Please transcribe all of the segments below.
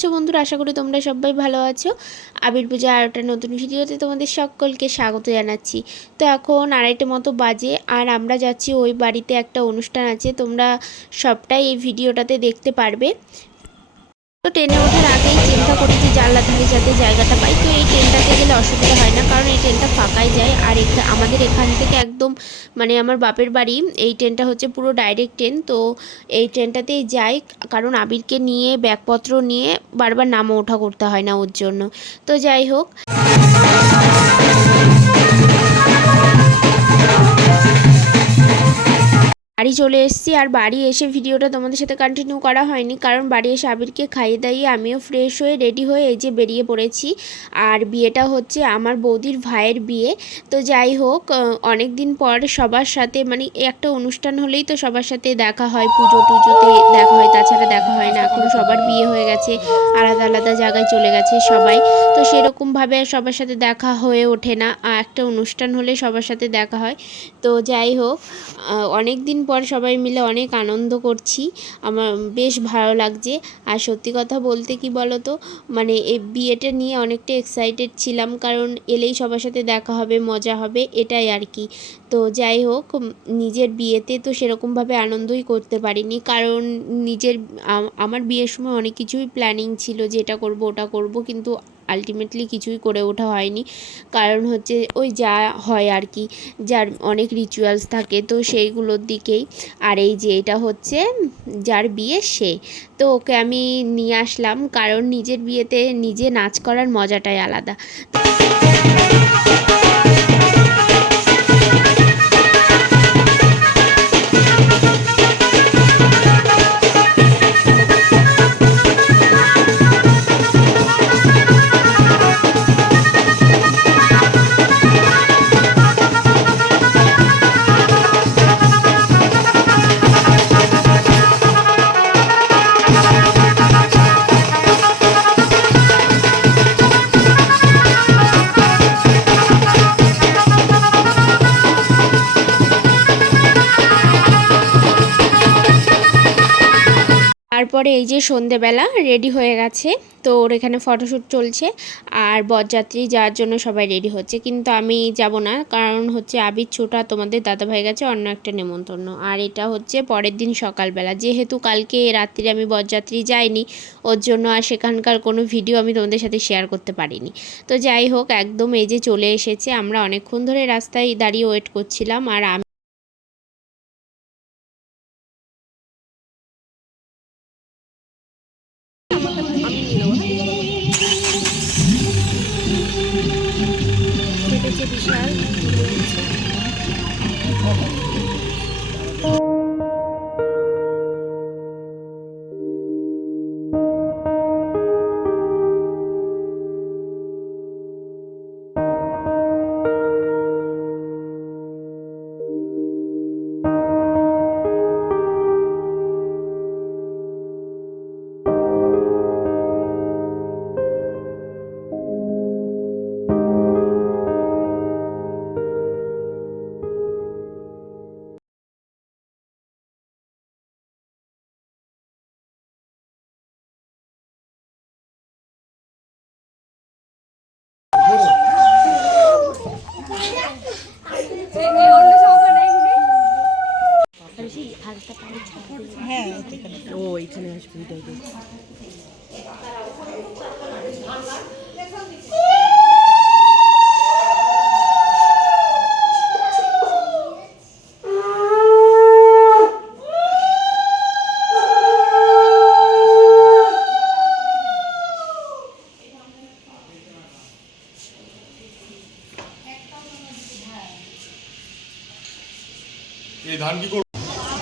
আছো বন্ধুরা? আশা করি তোমরা সবাই ভালো আছো। আবির পূজা আর একটা নতুন ভিডিওতে তোমাদের সকলকে স্বাগত জানাচ্ছি। তো এখন আড়াইটা মতো বাজে আর আমরা যাচ্ছি ওই বাড়িতে একটা অনুষ্ঠান আছে। তোমরা সবটাই এই ভিডিওটাতে দেখতে পারবে। তো ট্রেনে ওঠার আগেই চিন্তা করেছি জানলা ধারে যাতে জায়গাটা পাই। তো এই ট্রেনটাতে গেলে অসুবিধা হয় না, কারণ এই ট্রেনটা ফাঁকাই যায়। আর আমাদের এখান থেকে একদম মানে আমার বাপের বাড়ি, এই ট্রেনটা হচ্ছে পুরো ডাইরেক্ট ট্রেন। তো এই ট্রেনটাতেই যাই, কারণ আবিরকে নিয়ে, ব্যাগপত্র নিয়ে বারবার নামা ওঠা করতে হয় না ওর জন্য। তো যাই হোক। বাড়ি চলে এসেছি আর বাড়ি এসে ভিডিওটা তোমাদের সাথে কন্টিনিউ করা হয়নি। কারণ বাড়ি এসে আবিরকে খাইয়ে দাইয়ে আমিও ফ্রেশ হয়ে রেডি হয়ে এই যে বেরিয়ে পড়েছি। আর বিয়েটা হচ্ছে আমার বৌদির ভাইয়ের বিয়ে। তো যাই হোক অনেক দিন পর সবার সাথে মানে একটা অনুষ্ঠান হলেই তো সবার সাথে দেখা হয়, পুজো টুজোতে দেখা হয়, তাছাড়া দেখা হয় না। এখন সবার বিয়ে হয়ে গেছে, আলাদা আলাদা জায়গায় চলে গেছে সবাই। তো সেরকমভাবে সবার সাথে দেখা হয়ে ওঠে না। একটা অনুষ্ঠান হলে সবার সাথে দেখা হয়। তো যাই হোক অনেক দিন পর সবাই মিলে অনেক আনন্দ করছি। আমার বেশ ভালো লাগছে। আর সত্যি কথা বলতে কি বলো তো মানে এই বিয়েটা নিয়ে অনেকটা এক্সাইটেড ছিলাম, কারণ এলেই সবার সাথে দেখা হবে, মজা হবে, এটাই আর কি। তো যাই হোক নিজের বিয়েতে তো সেরকমভাবে আনন্দই করতে পারিনি, কারণ নিজের আমার বিয়ের সময় অনেক কিছুই প্ল্যানিং ছিল যে এটা করব, ওটা করব, কিন্তু আলটিমেটলি কিছুই করে ওঠা হয়নি। কারণ হচ্ছে ওই যা হয় আর কি, যার অনেক রিচুয়ালস থাকে, তো সেইগুলোর দিকেই। আর এই যে এটা হচ্ছে যার বিয়ে সে। তো ওকে আমি নিয়ে আসলাম, কারণ নিজের বিয়েতে নিজে নাচ করার মজাটাই আলাদা। তারপরে এই যে সন্ধেবেলা রেডি হয়ে গেছে, তো ওর এখানে ফটোশ্যুট চলছে আর বরযাত্রী যাওয়ার জন্য সবাই রেডি হচ্ছে। কিন্তু আমি যাব না, কারণ হচ্ছে আবির ছোটা তোমাদের দাদাভাই গেছে অন্য একটা নেমন্তন্ন। আর এটা হচ্ছে পরের দিন সকালবেলা। যেহেতু কালকে রাত্রিরে আমি বরযাত্রী যাইনি, ওর জন্য আর সেখানকার কোনো ভিডিও আমি তোমাদের সাথে শেয়ার করতে পারিনি। তো যাই হোক, একদম এই যে চলে এসেছে। আমরা অনেকক্ষণ ধরে রাস্তায় দাঁড়িয়ে ওয়েট করছিলাম আর আমি কেটেছে বিশাল ও এখানে আসবে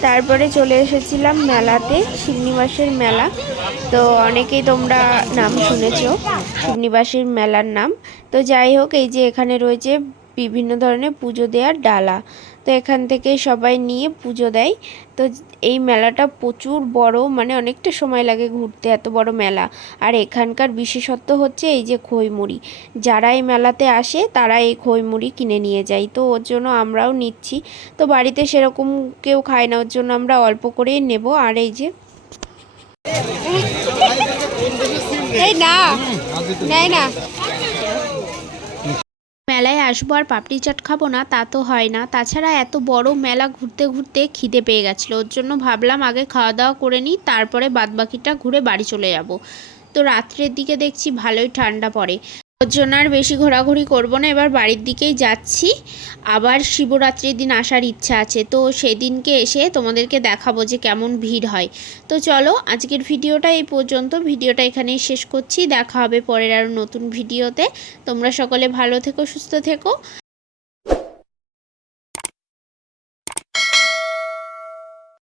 তারপরে চলে এসেছিলাম মেলাতে, শিবনিবাসের মেলা। তো অনেকেই তোমরা নাম শুনেছ, শিবনিবাসের মেলার নাম। তো যাই হোক, এই যে এখানে রয়েছে বিভিন্ন ধরনের পুজো দেওয়ার ডালা। তো এখান থেকে সবাই নিয়ে পুজো দেয়। তো এই মেলাটা প্রচুর বড় মানে অনেকটা সময় লাগে ঘুরতে, এত বড় মেলা। আর এখানকার বিশেষত্ব হচ্ছে এই যে খইমুড়ি। যারা এই মেলাতে আসে, তারা এই খইমুড়ি কিনে নিয়ে যায়। তো ওর জন্য আমরাও নিচ্ছি। তো বাড়িতে সেরকম কেউ খায় না, ওর জন্য আমরা অল্প করেই নেব। আর এই যে না, নেয় না। মেলায় আসব আর পাপড়ি চাট খাব না, তা তো হয় না। তাছাড়া এত বড় মেলা ঘুরতে ঘুরতে খিদে পেয়ে গেছিল। ওর জন্য ভাবলাম আগে খাওয়া দাওয়া করে নিই, তারপরে বাদবাকিটা ঘুরে বাড়ি চলে যাব। তো রাত্রের দিকে দেখছি ভালোই ঠান্ডা পড়ে। ওর জন্য আর বেশি ঘোরাঘুরি করব না, এবার বাড়ির দিকেই যাচ্ছি। আবার শিবরাত্রির দিন আসার ইচ্ছা আছে, তো সেদিনকে এসে তোমাদেরকে দেখাবো যে কেমন ভিড় হয়। তো চলো, আজকের ভিডিওটা এই পর্যন্ত, ভিডিওটা এখানেই শেষ করছি, দেখা হবে পরের আরও নতুন ভিডিওতে। তোমরা সকলে ভালো থেকো, সুস্থ থেকো।